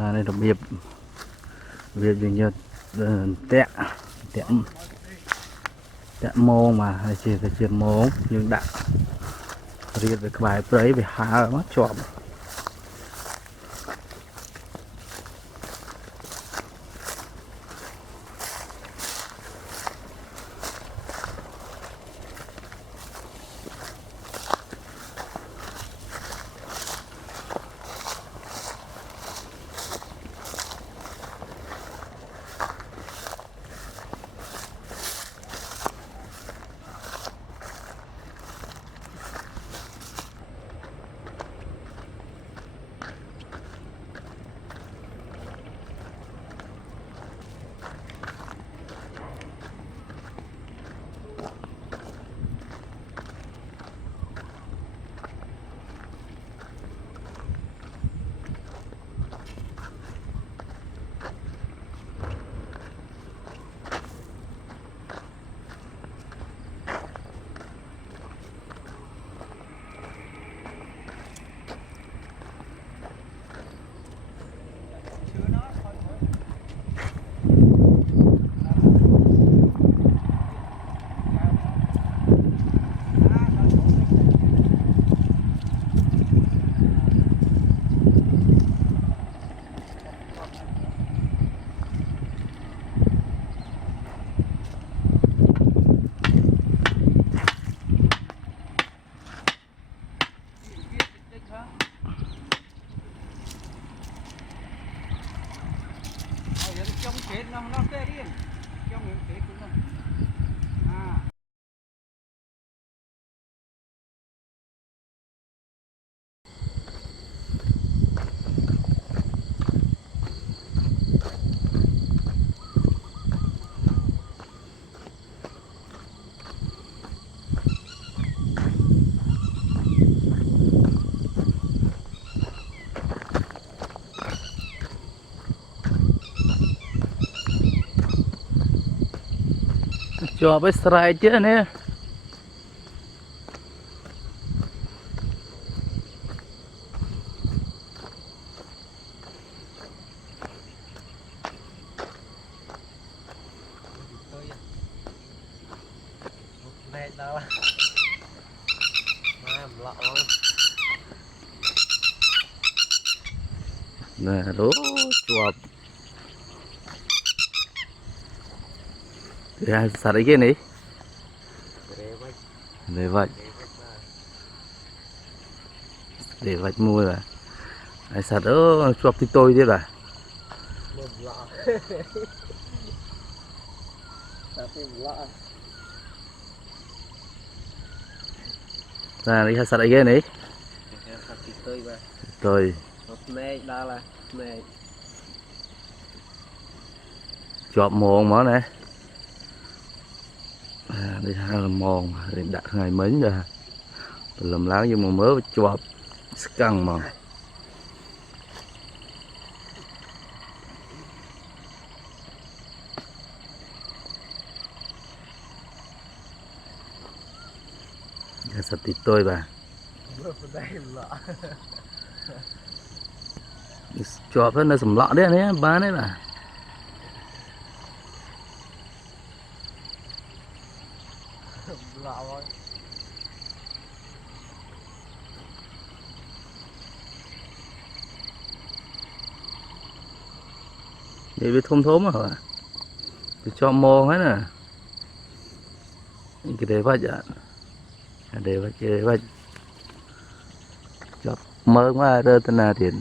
đây là biệp biệp gì như tẹt tẹt tẹt mô mà hay chỉ là chuyện mô nhưng đã riêng về cái bài đấy về hà nó chọn trong kết nó tê đi trong kết cũng cho với slide chứ nè này đâu mà lọ nè đó chuột ya sạt cái này để vạch mua là ai sạt đó chuột thì tôi thế là ra đi sạt cái này tôi chọp mòn mà nè đi hai là mòn để đặt ngày mấy rồi làm láng nhưng mà mới chọp căng mà sạt thịt tôi bà chọp nó sầm lọ đấy nè ba đấy là để biết thôm thốm mà để cho mồ hết nè cái đấy vậy à để vậy chơi vậy chọp mơ quá rơ tên là tiền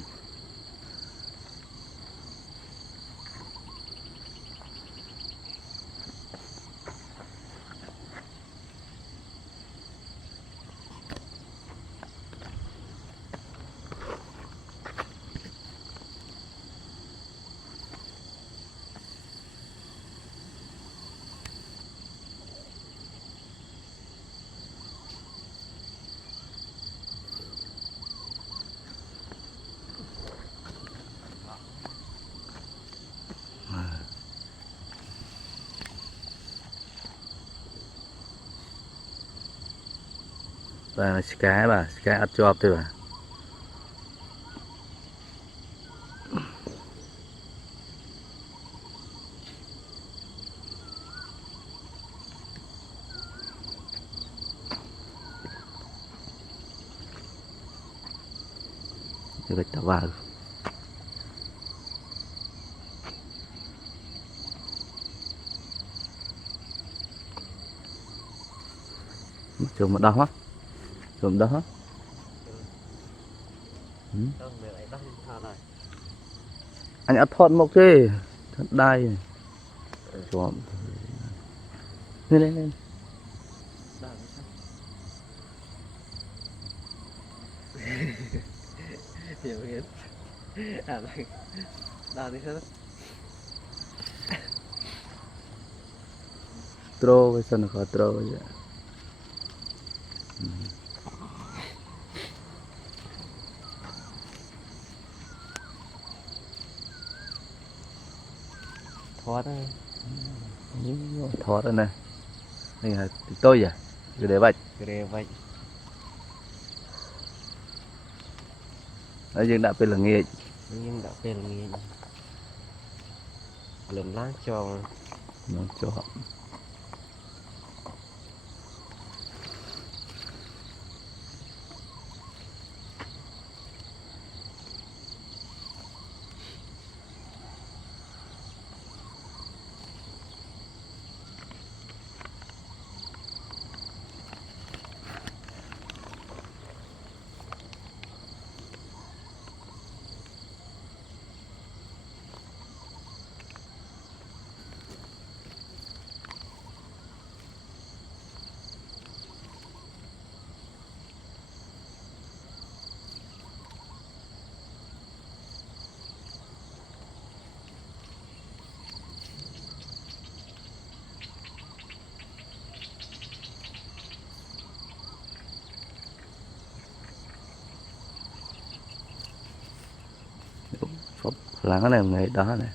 và cái bà cái ắt chọp thôi bà thì phải ta vào chùm ở đâu á chùm đó á anh ở thon một chứ thật đai chùm lên lên lên hiểu biết à này đào đi hết trô với sân khó trô vậy thoát á thoát rồi này này là tôi à cứ để vậy kề vậy ở dương đãเป็นlà nghề nhưng đã về là nghe lượm lá cho nó cho là cái này nghề đó này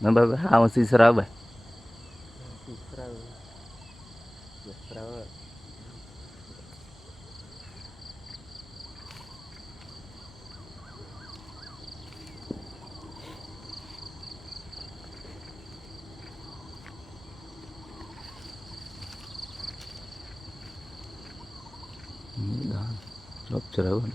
nó bây hao xí sơ vậy đó lốp trở mình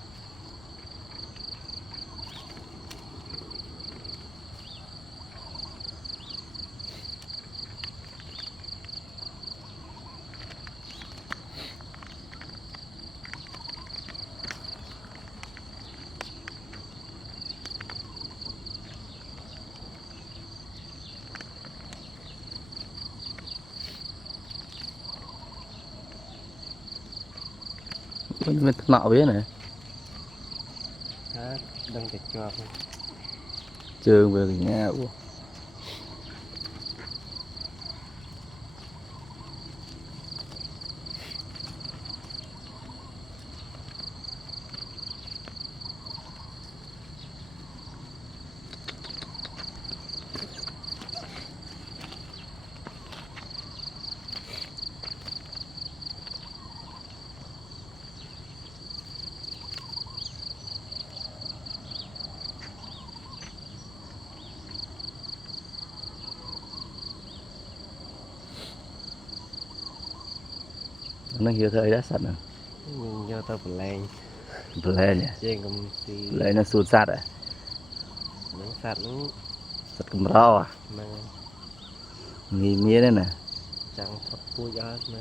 nọ biết này đừng để cho trường về nhà nó hiểu thời đã sạch rồi nhưng do tao phải lên nhỉ trên công ty lên nó sụt sạt rồi những sạt nó sạt cầm rau à mà nghi mía đây nè chẳng thật vui cho mà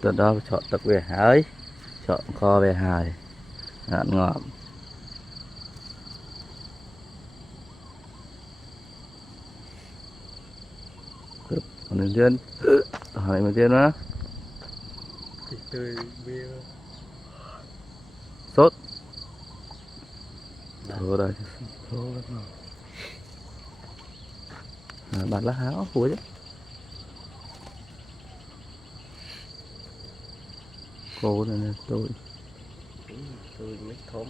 từ đó chọn tập về hái chọn kho về hài ăn ngọt mình trên hỏi mình trên đó tươi bia sốt thôi đây thôi bạn lá háo cuối chứ cô này nè tôi mới thơm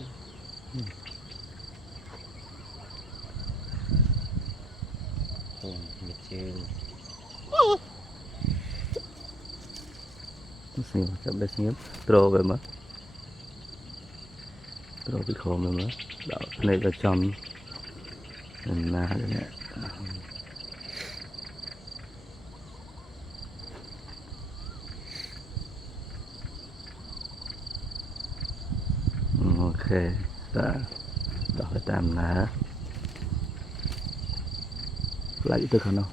mệt chơi xin chậm đây xin trâu về mà trâu bị khổ về mà đạo này là chầm na đây nè ok đã đọc cái tam ná lại từ khả năng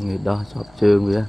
người đó sọp trường vậy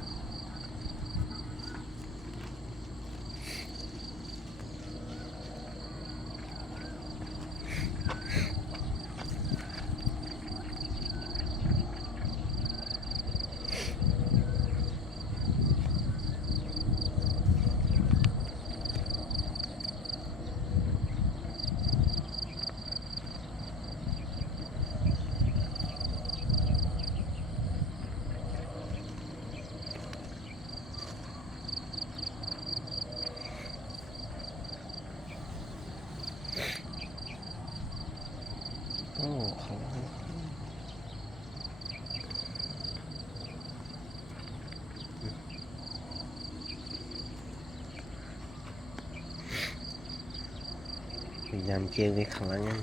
mình làm chơi với khả năng ăn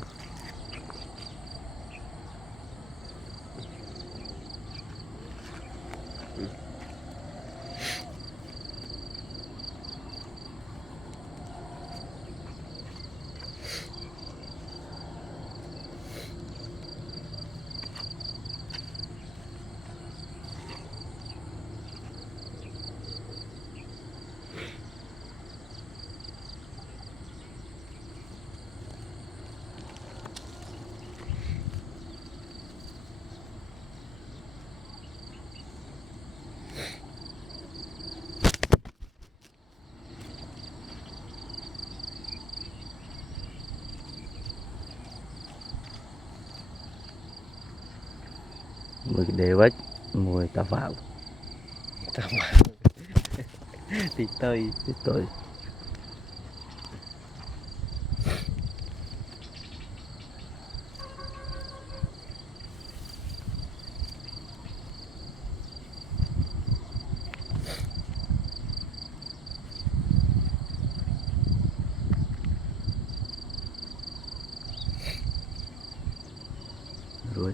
một cái đề vách mùi ta vào thì tôi thì tôi rồi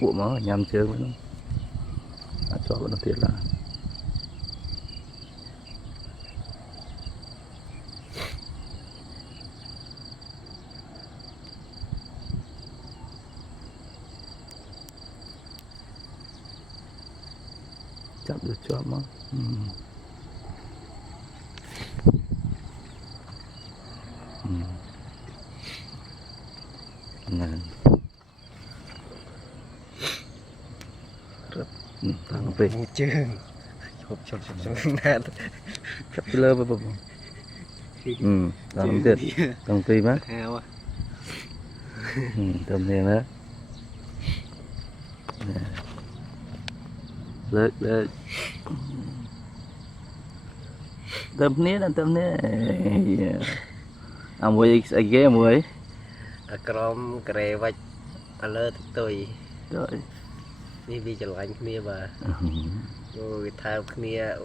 bộ máu nhằm chơi với nó cho nó thiệt là chậm được cho nó này rất thằng về một chương chụp nát cắt lơ với bụng làm tiệt đồng tì má heo tầm này đó được được tầm này à mùi cái mùi crom kề vạch alert tôi rồi đi vì trở lại kia mà ôi thao kia